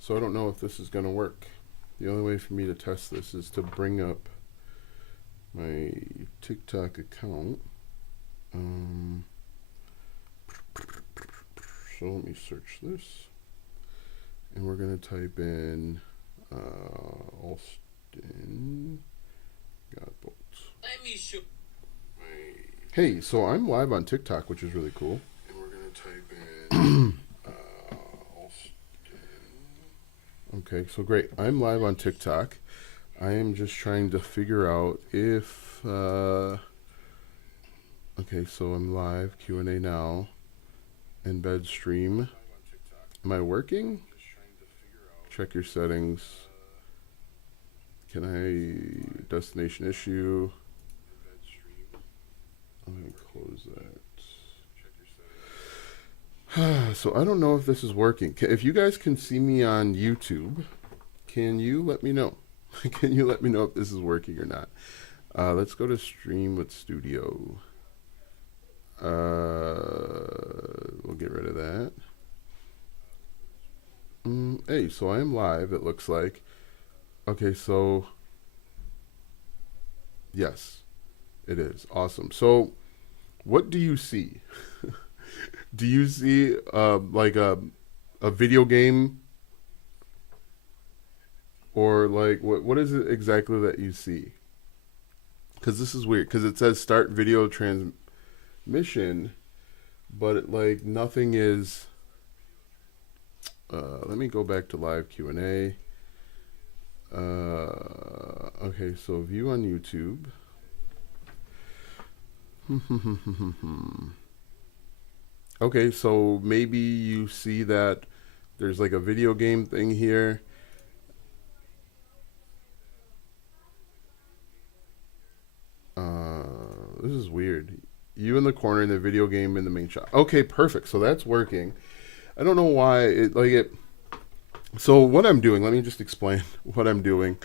So I don't know if this is going to work. The only way for me to test this is to bring up my TikTok account. Um, so let me search this. And we're going to type in Alston Godbolt. Let me show. Hey, so I'm live on TikTok, which is really cool. And we're going to type in Alston. Okay, so great. I'm live on TikTok. I am just trying to figure out if... okay, so I'm live, Q&A now. Embed stream. Am I working? Check your settings. Can I... Destination issue. Let me close that. So I don't know if this is working. If you guys can see me on YouTube, can you let me know? Can you let me know if this is working or not? Let's go to Stream with Studio. We'll get rid of that. Hey, so I am live, it looks like. Okay, so... Yes, it is. Awesome. So, what do you see? Do you see like a video game, or like what is it exactly that you see? Because this is weird. Because it says start video transmission, but like nothing is. Let me go back to live Q&A. Okay, so view on YouTube. Okay, so maybe you see that there's like a video game thing here. This is weird. You in the corner in the video game in the main shot. Okay, perfect. So that's working. I don't know why it. So what I'm doing, let me just explain what I'm doing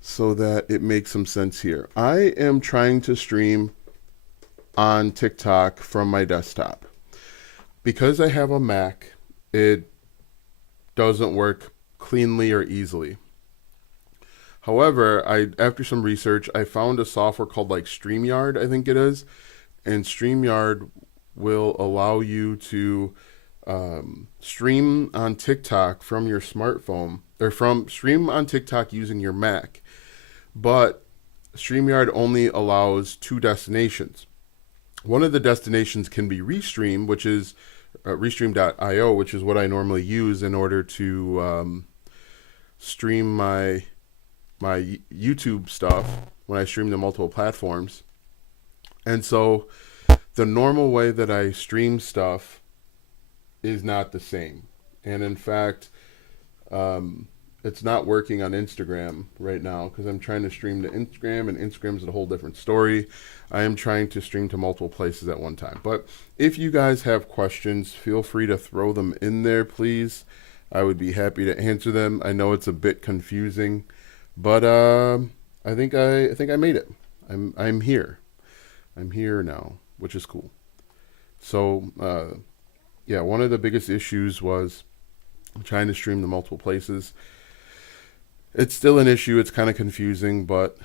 so that it makes some sense here. I am trying to stream on TikTok from my desktop. Because I have a Mac, it doesn't work cleanly or easily. However, after some research, I found a software called like StreamYard, I think it is. And StreamYard will allow you to stream on TikTok from your smartphone, or stream on TikTok using your Mac. But StreamYard only allows 2 destinations. One of the destinations can be Restream, which is Restream.io, which is what I normally use in order to stream my YouTube stuff when I stream to multiple platforms. And so the normal way that I stream stuff is not the same. And in fact, it's not working on Instagram right now because I'm trying to stream to Instagram, and Instagram's a whole different story. I am trying to stream to multiple places at one time. But if you guys have questions, feel free to throw them in there, please. I would be happy to answer them. I know it's a bit confusing, but I think I made it. I'm here. I'm here now, which is cool. So yeah, one of the biggest issues was trying to stream to multiple places. It's still an issue. It's kind of confusing, but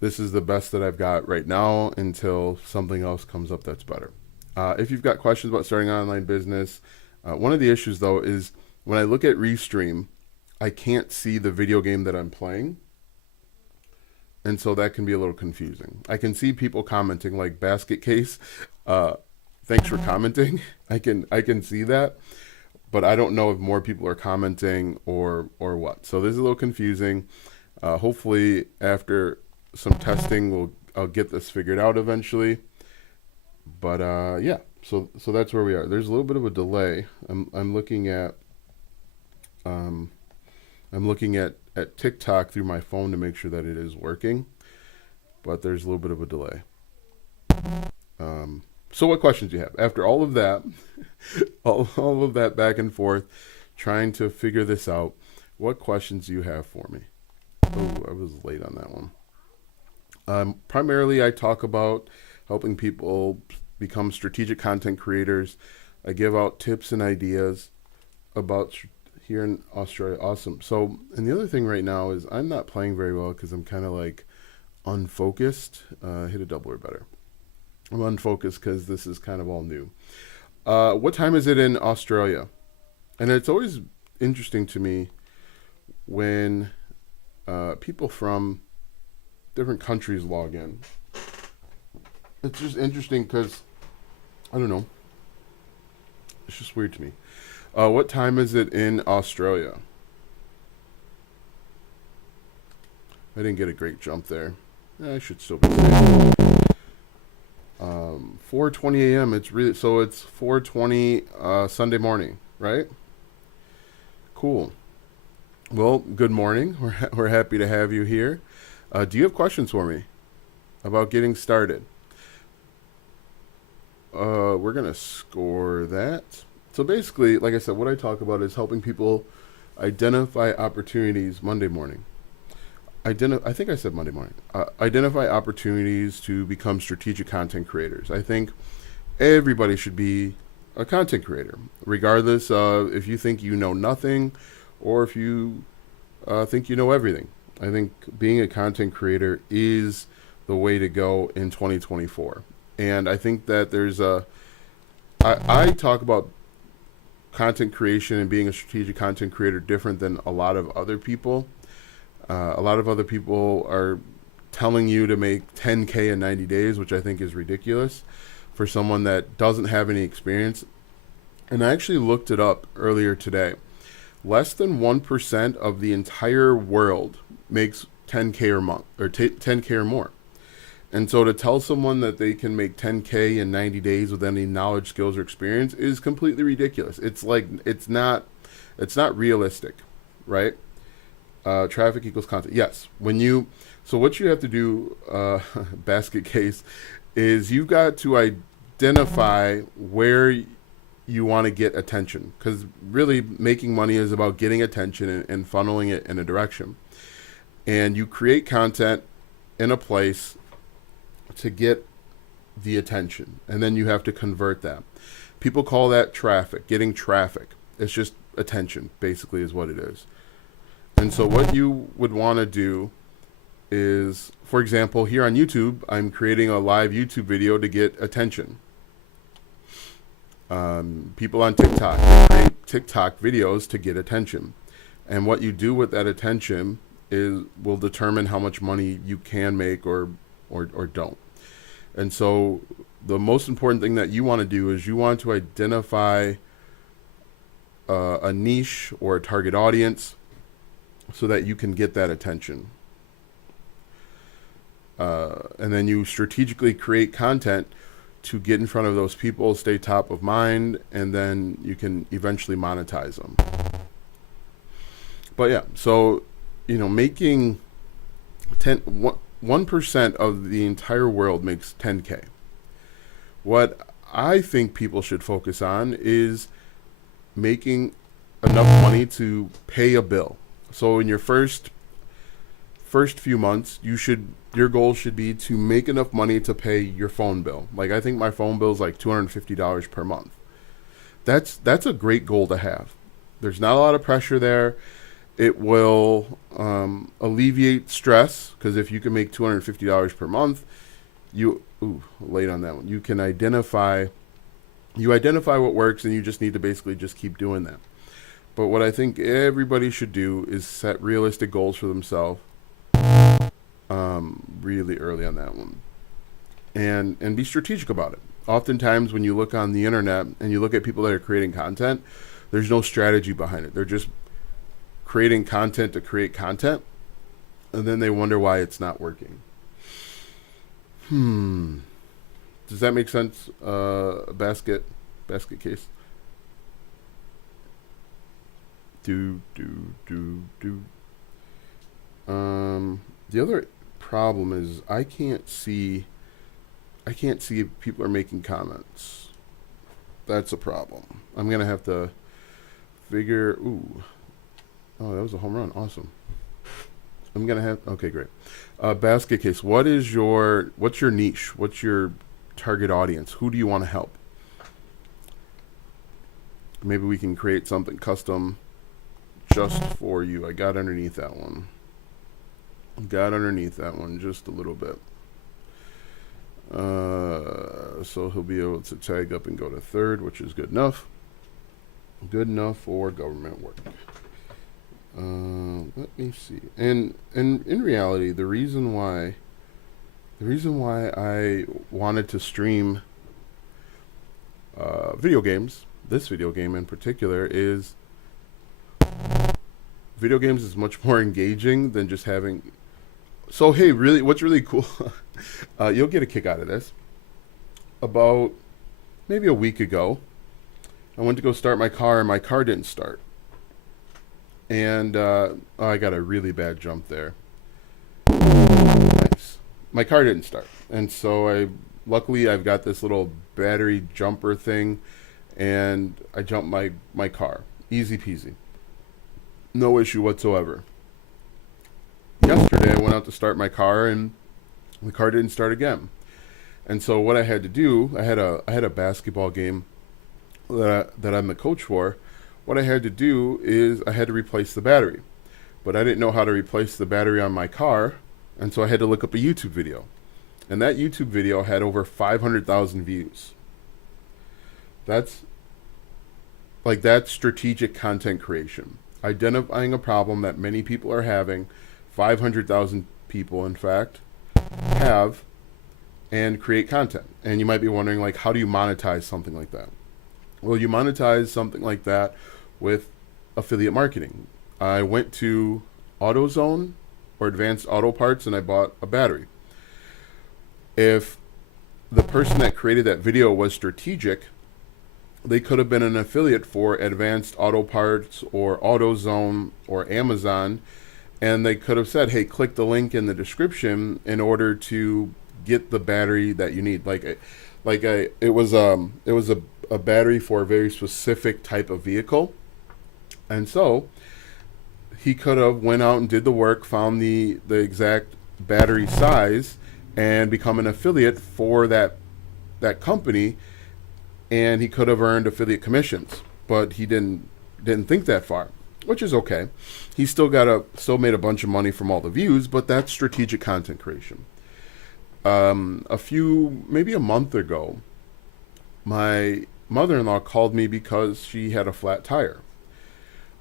this is the best that I've got right now until something else comes up that's better. If you've got questions about starting an online business, one of the issues though is when I look at Restream, I can't see the video game that I'm playing. And so that can be a little confusing. I can see people commenting like Basket Case. Thanks for commenting. I can see that. But I don't know if more people are commenting or what. So this is a little confusing. Hopefully after some testing, I'll get this figured out eventually. But yeah, so that's where we are. There's a little bit of a delay. I'm looking at TikTok through my phone to make sure that it is working. But there's a little bit of a delay. So what questions do you have? After all of that, all of that back and forth, trying to figure this out, what questions do you have for me? Oh, I was late on that one. Primarily, I talk about helping people become strategic content creators. I give out tips and ideas about here in Australia. Awesome. So, and the other thing right now is I'm not playing very well because I'm kind of like unfocused. Hit a double or better. I'm unfocused because this is kind of all new. What time is it in Australia? And it's always interesting to me when people from different countries log in. It's just interesting because, I don't know, it's just weird to me. What time is it in Australia? I didn't get a great jump there. I should still be safe. 4:20 a.m. It's really so it's 4:20 Sunday morning, right? Cool. Well, good morning. We're happy to have you here. Do you have questions for me about getting started? We're gonna score that. So basically, like I said, what I talk about is helping people identify opportunities Monday morning. I think I said Monday morning. Identify opportunities to become strategic content creators. I think everybody should be a content creator, regardless of if you think you know nothing or if you think you know everything. I think being a content creator is the way to go in 2024. And I think that I talk about content creation and being a strategic content creator different than a lot of other people. A lot of other people are telling you to make 10K in 90 days, which I think is ridiculous for someone that doesn't have any experience. And I actually looked it up earlier today. Less than 1% of the entire world makes 10K or 10K or more. And so to tell someone that they can make 10K in 90 days with any knowledge, skills, or experience is completely ridiculous. It's like it's not realistic, right? Traffic equals content. Yes. So what you have to do, basket case, is you've got to identify where you want to get attention, because really making money is about getting attention and funneling it in a direction. And you create content in a place to get the attention, and then you have to convert that. People call that traffic, getting traffic. It's just attention, basically, is what it is. And so what you would want to do is, for example, here on YouTube, I'm creating a live YouTube video to get attention. People on TikTok create TikTok videos to get attention. And what you do with that attention will determine how much money you can make or don't. And so the most important thing that you want to do is you want to identify a niche or a target audience so that you can get that attention. And then you strategically create content to get in front of those people, stay top of mind, and then you can eventually monetize them. But yeah, so, making 1% of the entire world makes 10K. What I think people should focus on is making enough money to pay a bill. So in your first few months, your goal should be to make enough money to pay your phone bill. Like, I think my phone bill is like $250 per month. That's a great goal to have. There's not a lot of pressure there. It will alleviate stress, because if you can make $250 per month, late on that one. You can identify what works, and you just need to basically just keep doing that. But what I think everybody should do is set realistic goals for themselves really early on that one. And be strategic about it. Oftentimes when you look on the internet and you look at people that are creating content, there's no strategy behind it. They're just creating content to create content, and then they wonder why it's not working. Does that make sense? Basket case. The other problem is I can't see if people are making comments. That's a problem. I'm gonna have to figure. Oh, that was a home run. Awesome. Okay, great. Basket case. What's your niche? What's your target audience? Who do you want to help? Maybe we can create something custom just for you. I got underneath that one. Got underneath that one just a little bit. So he'll be able to tag up and go to third, which is good enough. Good enough for government work. Let me see. And in reality, the reason why I wanted to stream video games, this video game in particular, is video games is much more engaging than just having. So hey, really, what's really cool? You'll get a kick out of this. About maybe a week ago, I went to go start my car, and my car didn't start. And I got a really bad jump there. Nice. My car didn't start, and so luckily I've got this little battery jumper thing, and I jumped my car, easy peasy, no issue whatsoever. Yesterday I went out to start my car, and the car didn't start again. And so what I had to do, I had a basketball game that I'm the coach for. What I had to do is I had to replace the battery, but I didn't know how to replace the battery on my car, and so I had to look up a YouTube video, and that YouTube video had over 500,000 views. That's strategic content creation, identifying a problem that many people are having, 500,000 people in fact have, and create content. And you might be wondering, like, how do you monetize something like that? Well, you monetize something like that with affiliate marketing. I went to AutoZone or Advanced Auto Parts and I bought a battery. If the person that created that video was strategic, they could have been an affiliate for Advanced Auto Parts or AutoZone or Amazon, and they could have said, hey, click the link in the description in order to get the battery that you need. It was a battery for a very specific type of vehicle. And so he could have went out and did the work, found the exact battery size, and become an affiliate for that company, and he could have earned affiliate commissions. But he didn't think that far, which is okay. He still made a bunch of money from all the views, but that's strategic content creation. Maybe a month ago, my mother-in-law called me because she had a flat tire.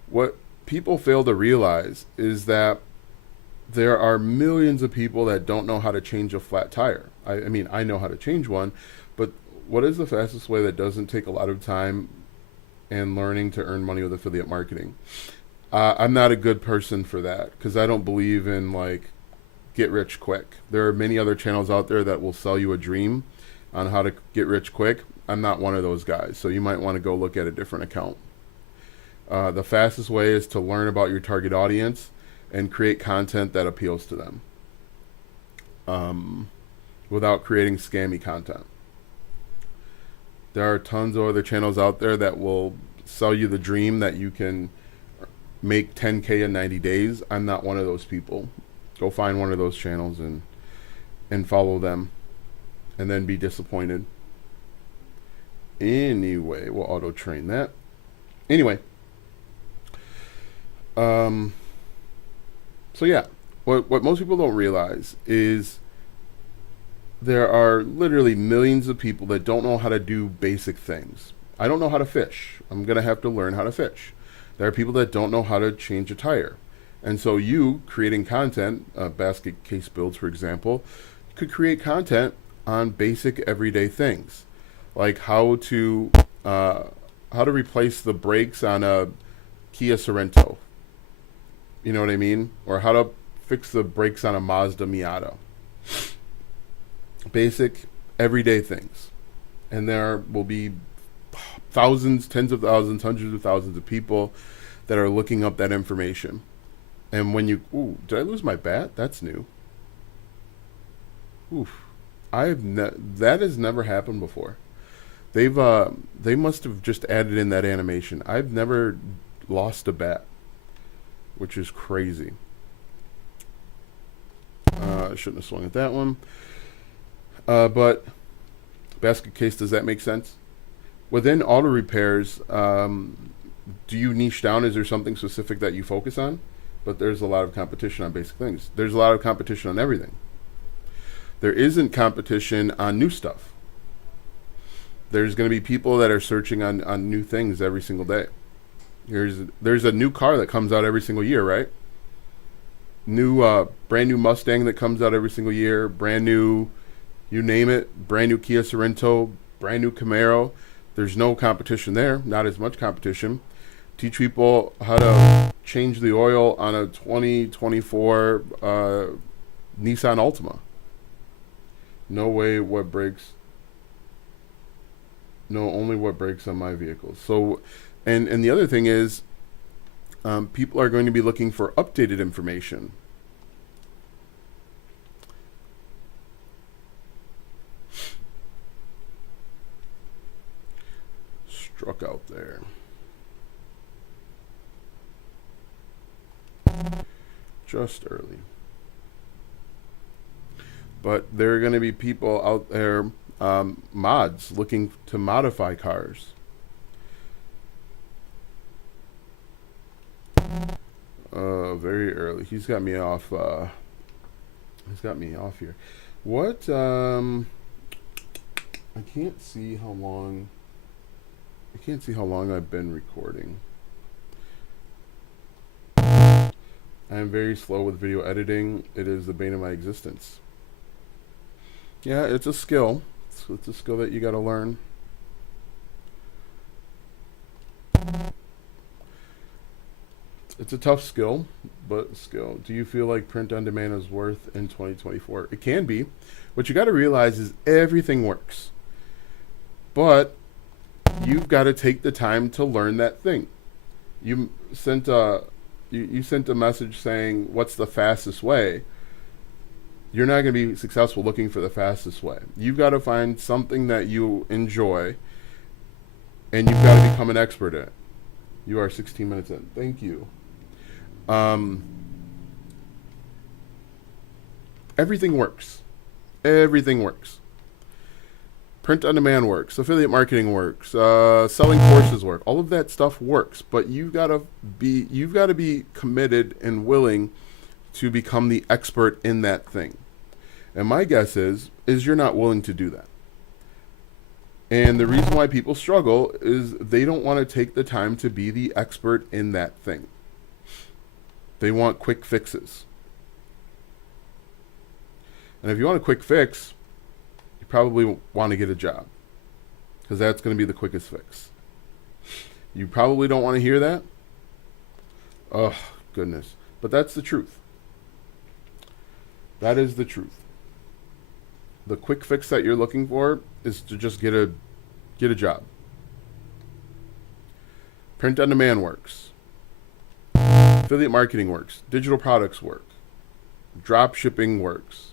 What people fail to realize is that there are millions of people that don't know how to change a flat tire. I mean, I know how to change one, but what is the fastest way that doesn't take a lot of time and learning to earn money with affiliate marketing? I'm not a good person for that because I don't believe in get rich quick. There are many other channels out there that will sell you a dream on how to get rich quick. I'm not one of those guys, so you might want to go look at a different account. The fastest way is to learn about your target audience and create content that appeals to them without creating scammy content. There are tons of other channels out there that will sell you the dream that you can make 10K in 90 days. I'm not one of those people. Go find one of those channels and follow them, and then be disappointed. Anyway, we'll auto train that. Anyway, so yeah, what most people don't realize is there are literally millions of people that don't know how to do basic things. I don't know how to fish. I'm gonna have to learn how to fish. There are people that don't know how to change a tire. And so you creating content, basket case builds, for example, could create content on basic everyday things, like how to replace the brakes on a Kia Sorento. You know what I mean? Or how to fix the brakes on a Mazda Miata. Basic everyday things. And there will be thousands, tens of thousands, hundreds of thousands of people that are looking up that information. And when did I lose my bat? That's new. Oof. That has never happened before. They must have just added in that animation. I've never lost a bat, which is crazy. I shouldn't have swung at that one. But basket case, does that make sense? Within auto repairs, do you niche down? Is there something specific that you focus on? But there's a lot of competition on basic things. There's a lot of competition on everything. There isn't competition on new stuff. There's going to be people that are searching on new things every single day. There's a new car that comes out every single year, right? Brand new Mustang that comes out every single year. Brand new, you name it. Brand new Kia Sorento. Brand new Camaro. There's no competition there. Not as much competition. Teach people how to change the oil on a 2024 Nissan Altima. No way. What breaks? No, only what breaks on my vehicles. So, and the other thing is, people are going to be looking for updated information. Struck out there. Just early. But there are going to be people out there, mods, looking to modify cars. Very early. He's got me off. He's got me off here. What? I can't see how long. I can't see how long I've been recording. I am very slow with video editing. It is the bane of my existence. Yeah, it's a skill. It's a skill that you got to learn. It's a tough skill, but a skill. Do you feel like print on demand is worth in 2024? It can be. What you got to realize is everything works. But you've got to take the time to learn that thing. You sent a message saying, "What's the fastest way?" You're not going to be successful looking for the fastest way. You've got to find something that you enjoy, and you've got to become an expert at it. You are 16 minutes in. Thank you. Everything works. Everything works. Print on demand works. Affiliate marketing works. Selling courses work. All of that stuff works. But you've got to be committed and willing to become the expert in that thing. And my guess is you're not willing to do that. And the reason why people struggle is they don't want to take the time to be the expert in that thing. They want quick fixes. And if you want a quick fix, you probably want to get a job, because that's going to be the quickest fix. You probably don't want to hear that. Oh, goodness. But that's the truth. That is the truth. The quick fix that you're looking for is to just get a job. Print on demand works. Affiliate marketing works. Digital products work. Drop shipping works.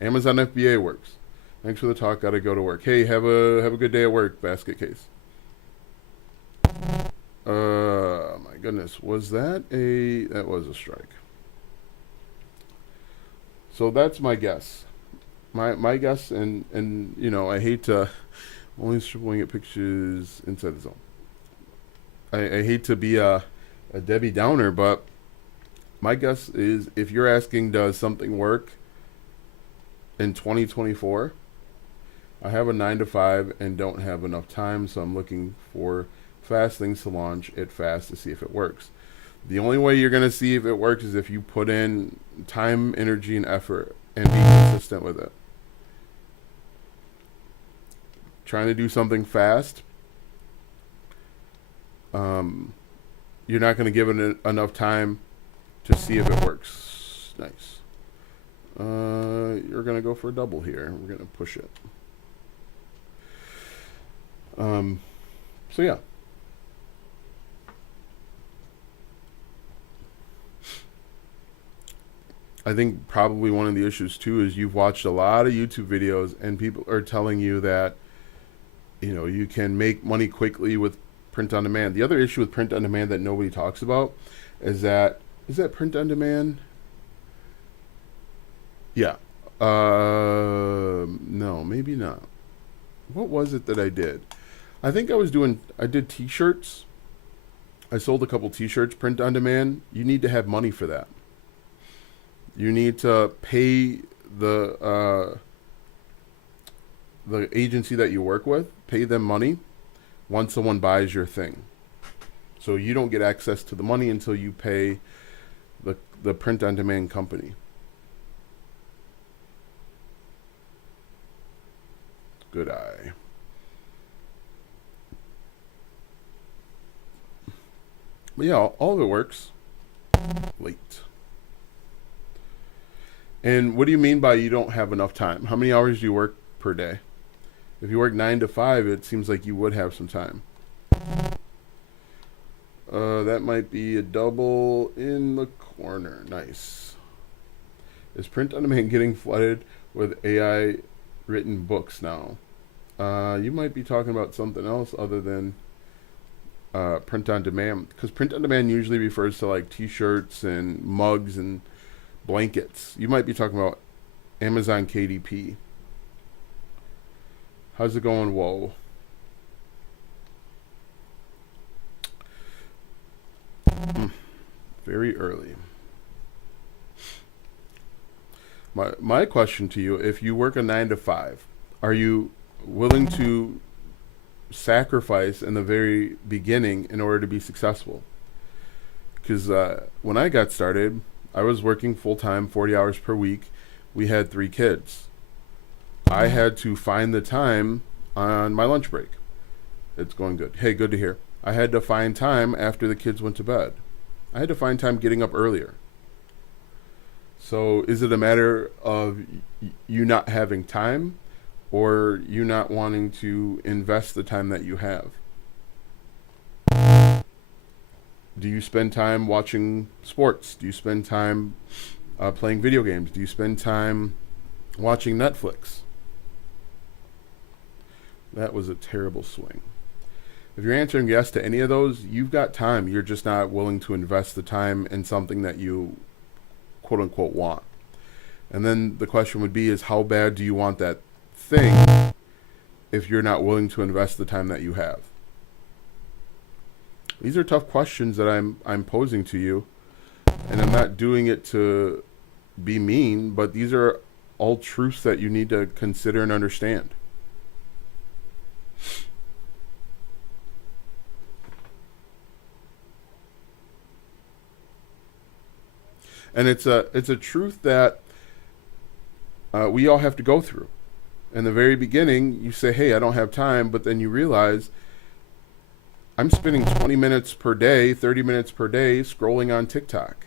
Amazon FBA works. Thanks for the talk. Gotta go to work. Hey, have a good day at work, basket case. My goodness. That was a strike. So that's my guess. My guess, and I hate to only stripping at pictures inside the zone. I hate to be a Debbie Downer, but my guess is, if you're asking does something work in 2024, I have a 9 to 5 and don't have enough time, so I'm looking for fast things to launch it fast to see if it works. The only way you're going to see if it works is if you put in time, energy, and effort and be consistent with it. Trying to do something fast, you're not going to give it enough time to see if it works. Nice. You're going to go for a double here. We're going to push it. So yeah. I think probably one of the issues too is you've watched a lot of YouTube videos and people are telling you that you can make money quickly with print on demand. The other issue with print on demand that nobody talks about is that print on demand? Yeah. No, maybe not. What was it that I did? I did t-shirts. I sold a couple t-shirts, print on demand. You need to have money for that. You need to pay the agency that you work with, pay them money once someone buys your thing. So you don't get access to the money until you pay the print on demand company. Good eye. But yeah, all of it works. Late. And what do you mean by you don't have enough time? How many hours do you work per day? If you work 9 to 5, it seems like you would have some time. That might be a double in the corner. Nice. Is print on demand getting flooded with AI written books now? You might be talking about something else other than print on demand, because print on demand usually refers to like t-shirts and mugs and blankets. You might be talking about Amazon KDP. How's it going? Whoa. Very early. My question to you, if you work a 9 to 5, are you willing to sacrifice in the very beginning in order to be successful? Because when I got started, I was working full-time, 40 hours per week. We had 3 kids. I had to find the time on my lunch break. It's going good. Hey, good to hear. I had to find time after the kids went to bed. I had to find time getting up earlier. So is it a matter of you not having time, or you not wanting to invest the time that you have? Do you spend time watching sports? Do you spend time playing video games? Do you spend time watching Netflix? That was a terrible swing. If you're answering yes to any of those, you've got time. You're just not willing to invest the time in something that you quote unquote want. And then the question would be is, how bad do you want that thing if you're not willing to invest the time that you have? These are tough questions that I'm posing to you, and I'm not doing it to be mean, but these are all truths that you need to consider and understand. And it's a truth that we all have to go through. In the very beginning, you say, hey, I don't have time, but then you realize I'm spending 20 minutes per day, 30 minutes per day scrolling on TikTok.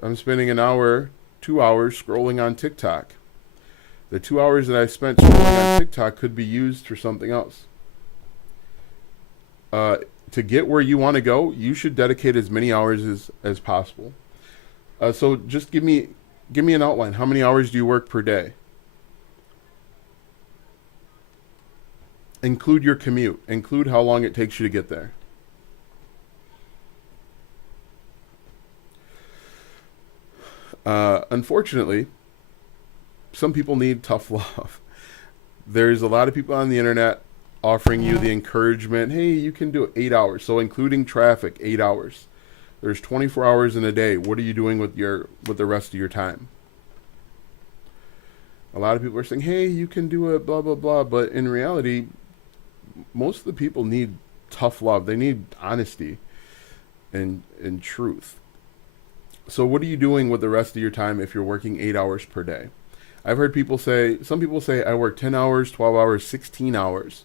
I'm spending an hour, 2 hours scrolling on TikTok. The 2 hours that I spent scrolling on TikTok could be used for something else. To get where you want to go, you should dedicate as many hours as possible. So just give me an outline. How many hours do you work per day? Include your commute. Include how long it takes you to get there. Unfortunately, some people need tough love. There's a lot of people on the internet offering you the encouragement, hey, you can do it 8 hours. So including traffic, 8 hours. There's 24 hours in a day. What are you doing with the rest of your time? A lot of people are saying, hey, you can do it, blah, blah, blah. But in reality, most of the people need tough love. They need honesty and truth. So what are you doing with the rest of your time if you're working 8 hours per day? I've heard some people say, I work 10 hours, 12 hours, 16 hours,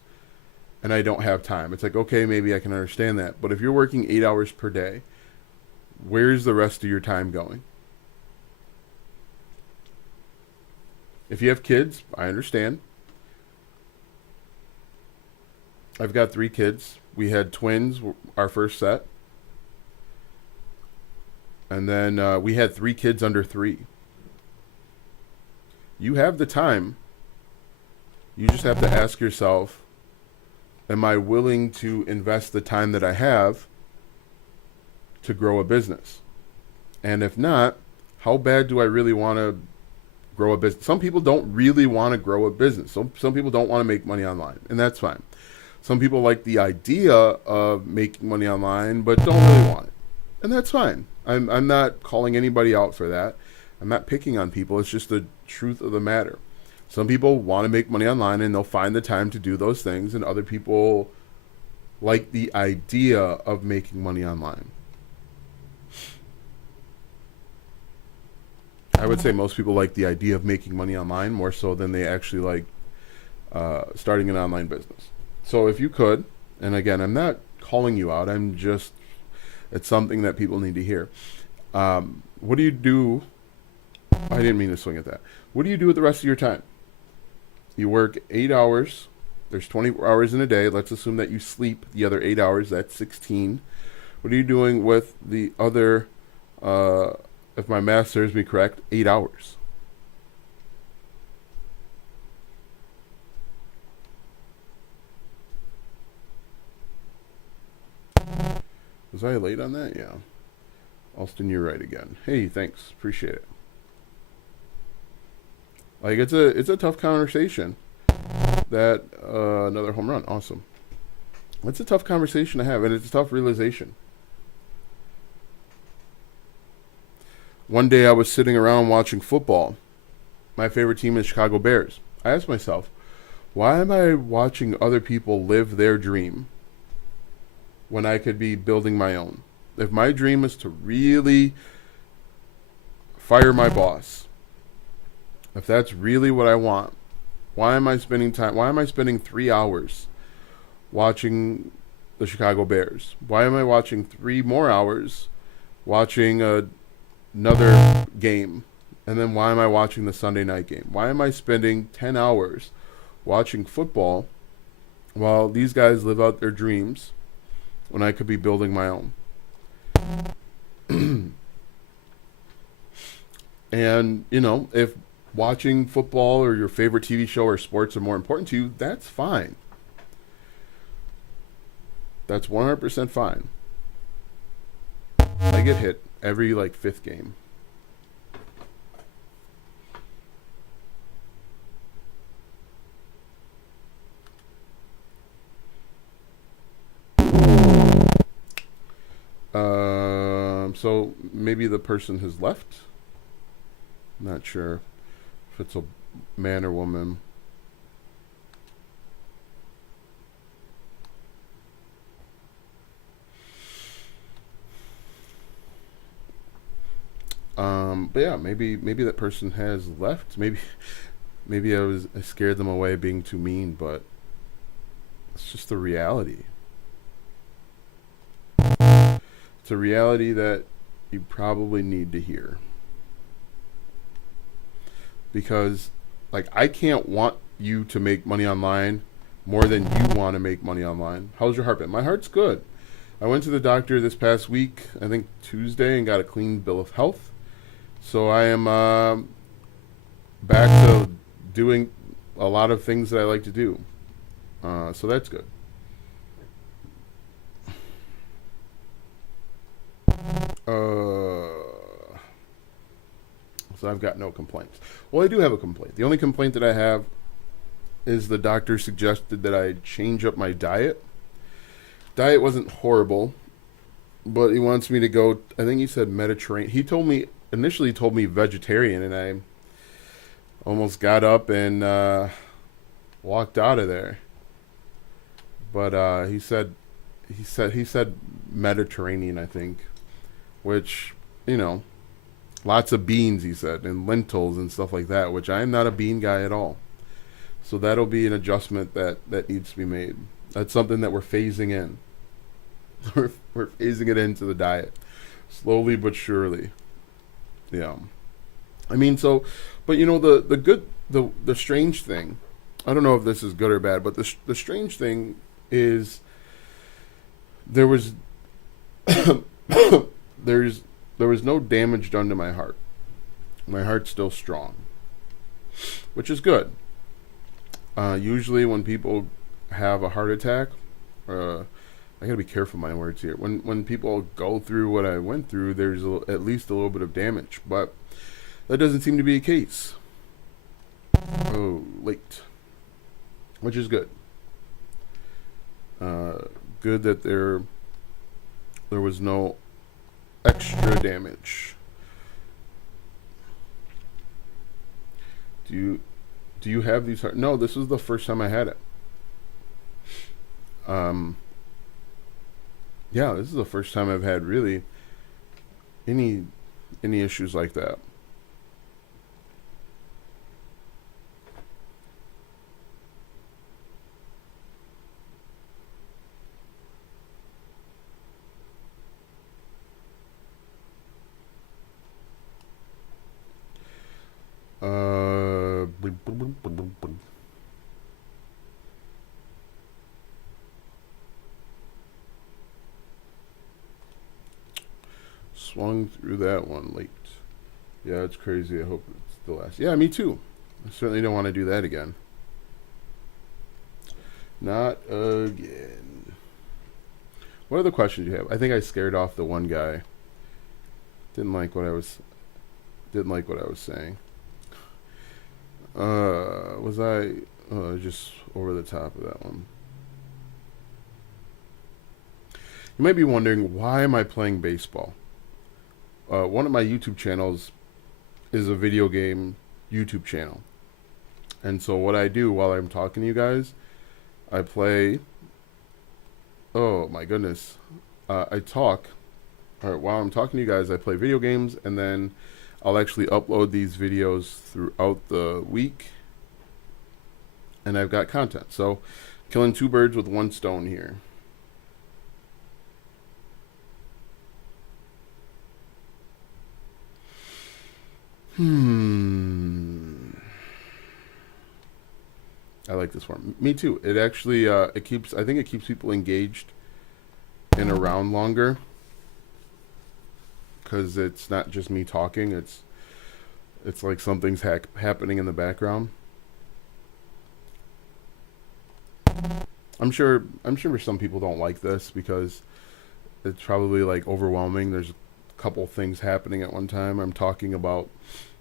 and I don't have time. It's like, okay, maybe I can understand that. But if you're working 8 hours per day, where's the rest of your time going? If you have kids, I understand. I've got 3 kids. We had twins, our first set. And then we had 3 kids under 3. You have the time. You just have to ask yourself, am I willing to invest the time that I have to grow a business? And if not, how bad do I really want to grow a business? Some people don't really want to grow a business. Some people don't want to make money online, and that's fine. Some people like the idea of making money online, but don't really want it. And that's fine. I'm not calling anybody out for that. I'm not picking on people. It's just the truth of the matter. Some people want to make money online and they'll find the time to do those things, and other people like the idea of making money online. I would say most people like the idea of making money online more so than they actually like starting an online business. So if you could, and again, I'm not calling you out, it's something that people need to hear. What do you do? I didn't mean to swing at that. What do you do with the rest of your time? You work 8 hours. There's 24 hours in a day. Let's assume that you sleep the other 8 hours. That's 16. What are you doing with the other, if my math serves me correct, 8 hours? Was I late on that? Yeah. Alston, you're right again. Hey, thanks. Appreciate it. Like it's a tough conversation. That another home run. Awesome. It's a tough conversation to have, and it's a tough realization. One day I was sitting around watching football. My favorite team is Chicago Bears. I asked myself, why am I watching other people live their dream when I could be building my own? If my dream is to really fire my boss, if that's really what I want, why am I spending 3 hours watching the Chicago Bears? Why am I watching 3 more hours watching another game? And then why am I watching the Sunday night game? Why am I spending 10 hours watching football while these guys live out their dreams when I could be building my own? And, if watching football or your favorite TV show or sports are more important to you, that's fine. That's 100% fine. I get hit every 5th game. So maybe the person has left. Not sure if it's a man or woman. But yeah, maybe that person has left. Maybe I scared them away being too mean, but it's just the reality. It's a reality that you probably need to hear. Because I can't want you to make money online more than you want to make money online. How's your heart been? My heart's good. I went to the doctor this past week, I think Tuesday, and got a clean bill of health. So I am back to doing a lot of things that I like to do. So that's good. So I've got no complaints. Well, I do have a complaint. The only complaint that I have is the doctor suggested that I change up my diet. Diet wasn't horrible, but he wants me to go, I think he said Mediterranean. Initially told me vegetarian, and I almost got up and walked out of there. But he said Mediterranean, I think, which, lots of beans, he said, and lentils and stuff like that, which I am not a bean guy at all. So that'll be an adjustment that needs to be made. That's something that we're phasing in. we're phasing it into the diet, slowly but surely. Yeah. I mean, so, but the strange thing, I don't know if this is good or bad, but the strange thing is there was there was no damage done to my heart. My heart's still strong, which is good. Usually when people have a heart attack, I gotta be careful with my words here. When people go through what I went through, there's at least a little bit of damage, but that doesn't seem to be the case. Oh, late, which is good. Good that there was no extra damage. Do you have these? No, this was the first time I had it. Um, yeah, this is the first time I've had really any any issues like that. Uh, Swung through that one late. Yeah, it's crazy. I hope it's the last. Yeah, me too. I certainly don't want to do that again. Not again. What other questions do you have? I think I scared off the one guy. Didn't like what I was. Didn't like what I was saying. Was I just over the top of that one? You might be wondering, why am I playing baseball? One of my YouTube channels is a video game YouTube channel. And so what I do while I'm talking to you guys, I play. Oh my goodness. I talk. All right, while I'm talking to you guys, I play video games, and then I'll actually upload these videos throughout the week. And I've got content. So, killing two birds with one stone here. I like this one. Me too. It actually it keeps. I think it keeps people engaged and around longer because it's not just me talking. It's like something's happening in the background. I'm sure some people don't like this because it's probably like overwhelming. There's a couple things happening at one time. I'm talking about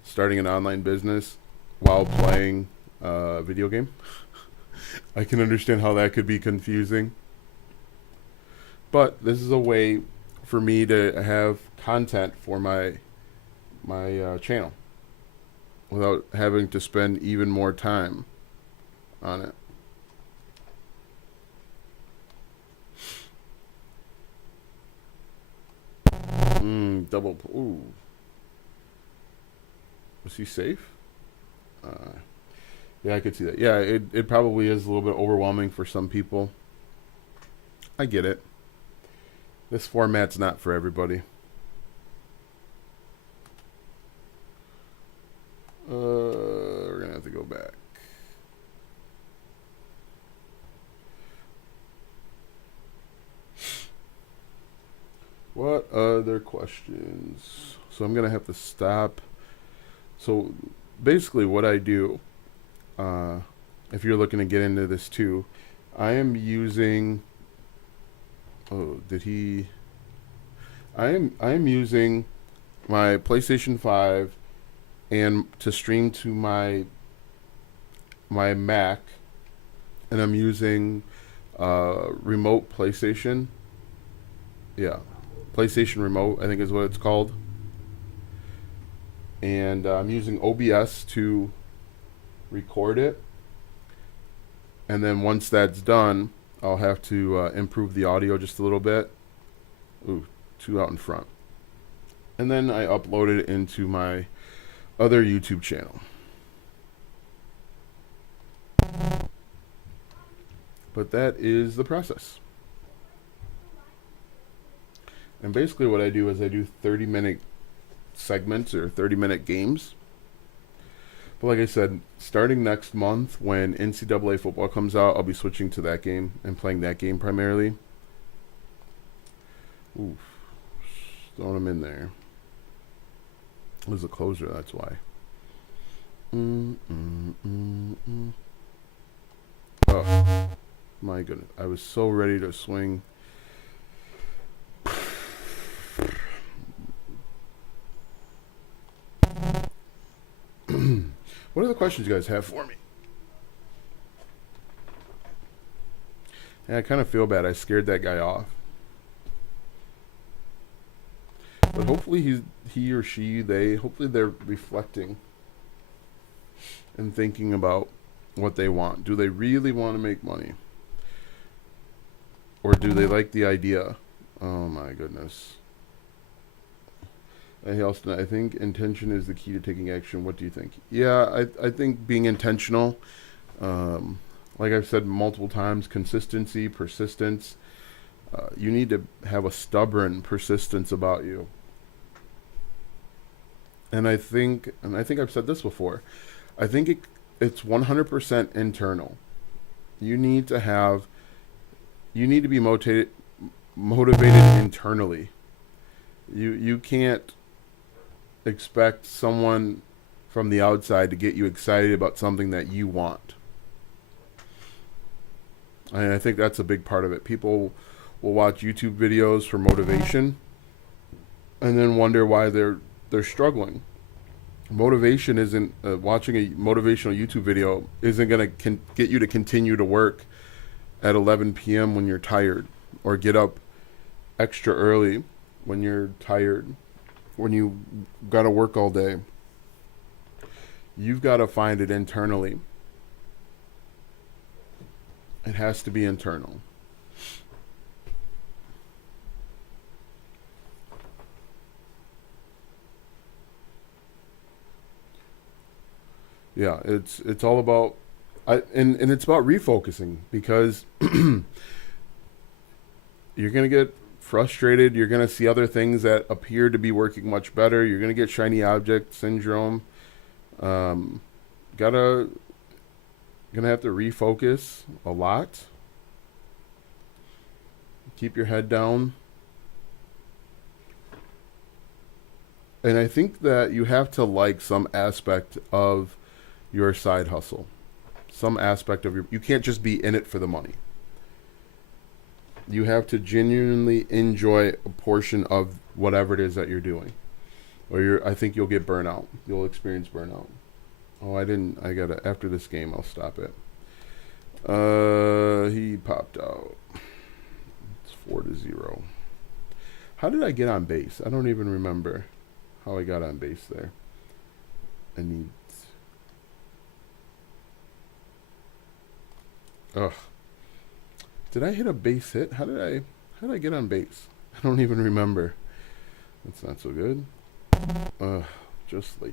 starting an online business while playing a video game. I can understand how that could be confusing. But this is a way for me to have content for my channel without having to spend even more time on it. Double. Ooh. Was he safe? Yeah, I could see that. Yeah, it probably is a little bit overwhelming for some people. I get it. This format's not for everybody. We're gonna have to go back. What other questions? So I'm gonna have to stop. So basically, what I do, if you're looking to get into this too, I am using. Oh, did he? I am using my PlayStation 5 and to stream to my Mac, and I'm using remote PlayStation. Yeah, PlayStation Remote, I think is what it's called. And I'm using OBS to record it. And then once that's done, I'll have to improve the audio just a little bit. Ooh, two out in front. And then I upload it into my other YouTube channel. But that is the process. And basically what I do is I do 30-minute segments or 30-minute games. But like I said, starting next month when NCAA football comes out, I'll be switching to that game and playing that game primarily. Oof. Throwing them in there. It was a closer, that's why. Oh, my goodness. I was so ready to swing. What are the questions you guys have for me? And I kind of feel bad. I scared that guy off. But hopefully he or she, hopefully they're reflecting and thinking about what they want. Do they really want to make money? Or do they like the idea? Oh my goodness. Hey, Elston, I think intention is the key to taking action. What do you think? Yeah, I think being intentional, like I've said multiple times, consistency, persistence. You need to have a stubborn persistence about you. And I think I've said this before. I think it's 100% internal. You need to be motivated internally. You can't expect someone from the outside to get you excited about something that you want. And I think that's a big part of it. People will watch YouTube videos for motivation and then wonder why they're struggling. Motivation isn't watching a motivational YouTube video isn't going to get you to continue to work at 11 p.m. when you're tired, or get up extra early when you're tired, when you got to work all day. You've got to find it internally. It has to be internal. Yeah, it's all about and it's about refocusing, because you're gonna get frustrated. You're gonna see other things that appear to be working much better. You're gonna get shiny object syndrome. Gonna have to refocus a lot. Keep your head down. And I think that you have to like some aspect of your side hustle. Some aspect of you can't just be in it for the money. You have to genuinely enjoy a portion of whatever it is that you're doing. Or I think you'll get burnout. You'll experience burnout. Oh, after this game I'll stop it. He popped out. It's 4-0. How did I get on base? I don't even remember how I got on base there. Ugh. Did I hit a base hit? How did I get on base? I don't even remember. That's not so good. Just late.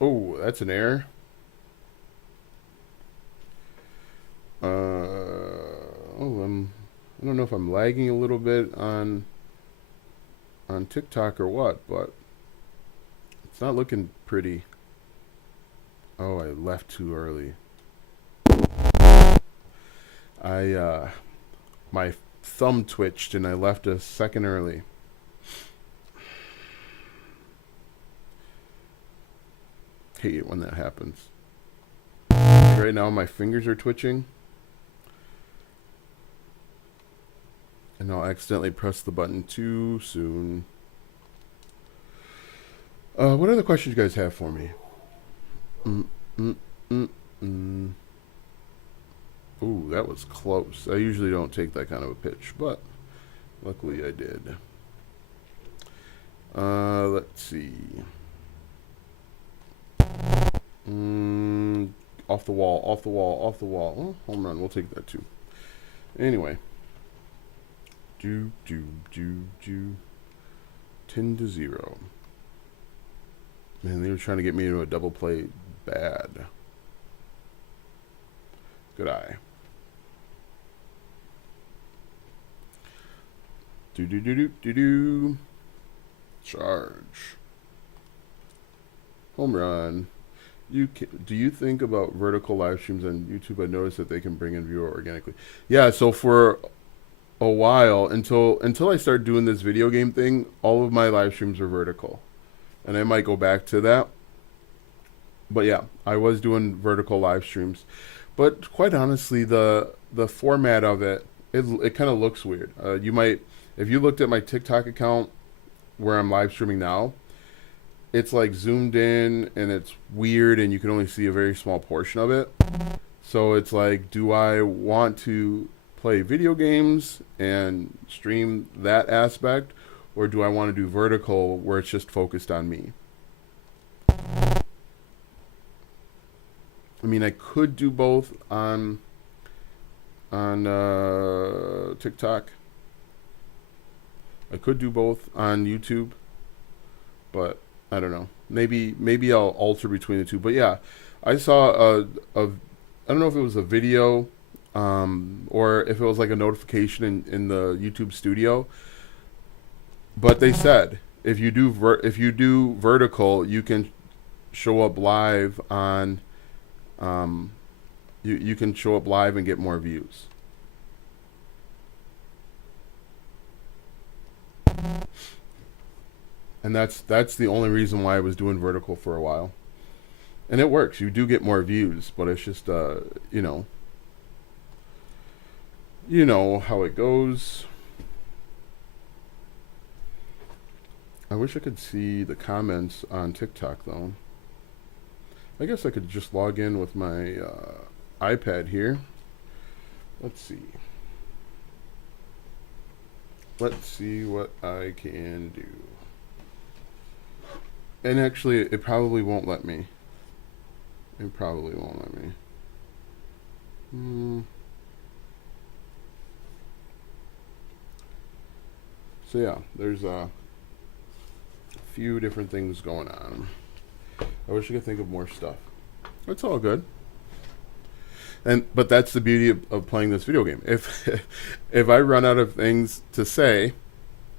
Oh, that's an error. I don't know if I'm lagging a little bit on TikTok or what, but it's not looking pretty. Oh, I left too early. My thumb twitched and I left a second early. Hate it when that happens. Right now my fingers are twitching, and I'll accidentally press the button too soon. What other questions you guys have for me? Ooh, that was close. I usually don't take that kind of a pitch, but luckily I did. Let's see. Off the wall. Oh, home run. We'll take that too. Anyway. 10-0. Man, they were trying to get me into a double play bad. Good eye. Charge. Home run. Do you think about vertical live streams on YouTube? I noticed that they can bring in viewer organically. Yeah, so for a while, until I started doing this video game thing, all of my live streams were vertical. And I might go back to that. But yeah, I was doing vertical live streams. But quite honestly, the format of it kind of looks weird. You might, if you looked at my TikTok account where I'm live streaming now, it's like zoomed in and it's weird and you can only see a very small portion of it. So it's like, do I want to play video games and stream that aspect, or do I want to do vertical where it's just focused on me? I mean, I could do both on TikTok. I could do both on YouTube, but I don't know. Maybe I'll alter between the two. But yeah, I saw a I don't know if it was a video, or if it was like a notification in the YouTube studio. But they said if you do vertical, you can show up live on, um, you can show up live and get more views. And that's the only reason why I was doing vertical for a while. And it works. You do get more views, but it's just you know, you know how it goes. I wish I could see the comments on TikTok though. I guess I could just log in with my iPad here. Let's see. Let's see what I can do. And actually, it probably won't let me. It probably won't let me. So yeah, there's a few different things going on. I wish I could think of more stuff. It's all good. But that's the beauty of playing this video game. If if I run out of things to say,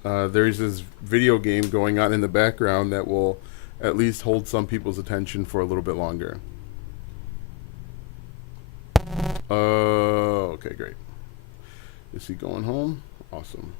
there's this video game going on in the background that will at least hold some people's attention for a little bit longer. Okay, great. Is he going home? Awesome.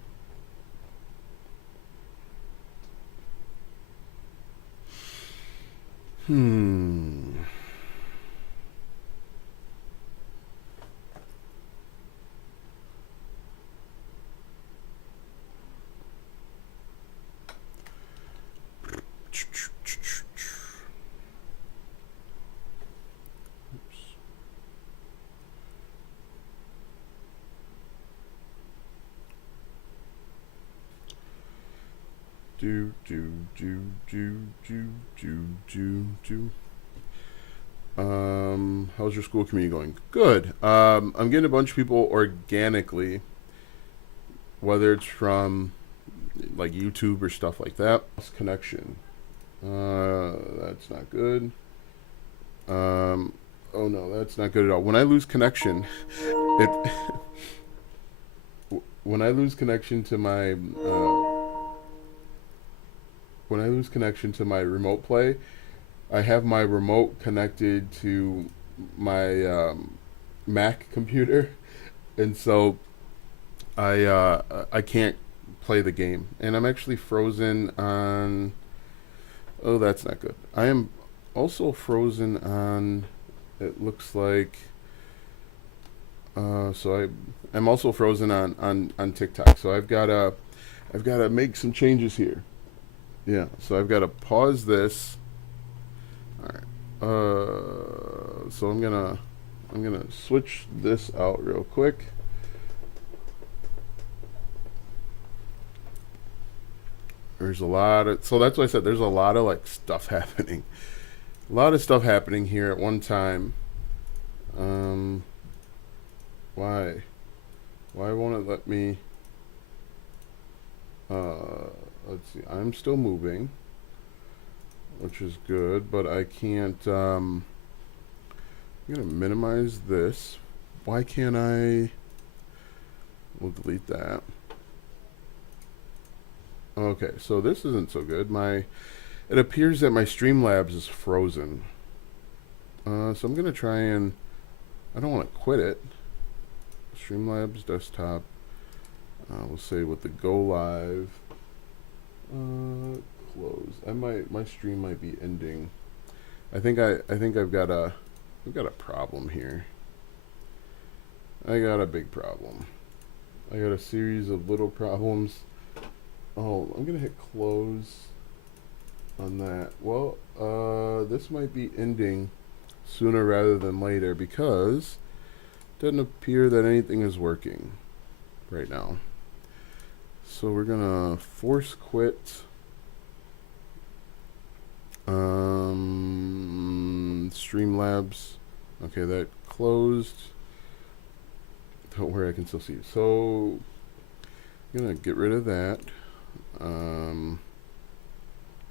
Do do do do do do do do. How's your school community going? Good. I'm getting a bunch of people organically, whether it's from like YouTube or stuff like that. Connection. That's not good. Oh no, that's not good at all. When I lose connection, it when I lose connection to my when I lose connection to my remote play, I have my remote connected to my Mac computer, and so I can't play the game, and I'm actually frozen on. Oh, that's not good. I am also frozen on. It looks like. I'm also frozen on TikTok. So I've gotta make some changes here. Yeah. So I've got to pause this. All right. So I'm gonna switch this out real quick. There's a lot of, so that's why I said there's a lot of like stuff happening. A lot of stuff happening here at one time. Why? Why won't it let me? Let's see. I'm still moving, which is good, but I can't. I'm gonna minimize this. Why can't I? We'll delete that. Okay, so this isn't so good. It appears that my Streamlabs is frozen. So I'm gonna try and. I don't want to quit it. Streamlabs desktop. We'll say with the go live. Close. My stream might be ending. I think we've got a problem here. I got a big problem. I got a series of little problems. Oh, I'm gonna hit close. on that. Well, this might be ending sooner rather than later because it doesn't appear that anything is working right now. So we're gonna force quit Streamlabs. Okay, that closed. Don't worry, I can still see you. So I'm gonna get rid of that.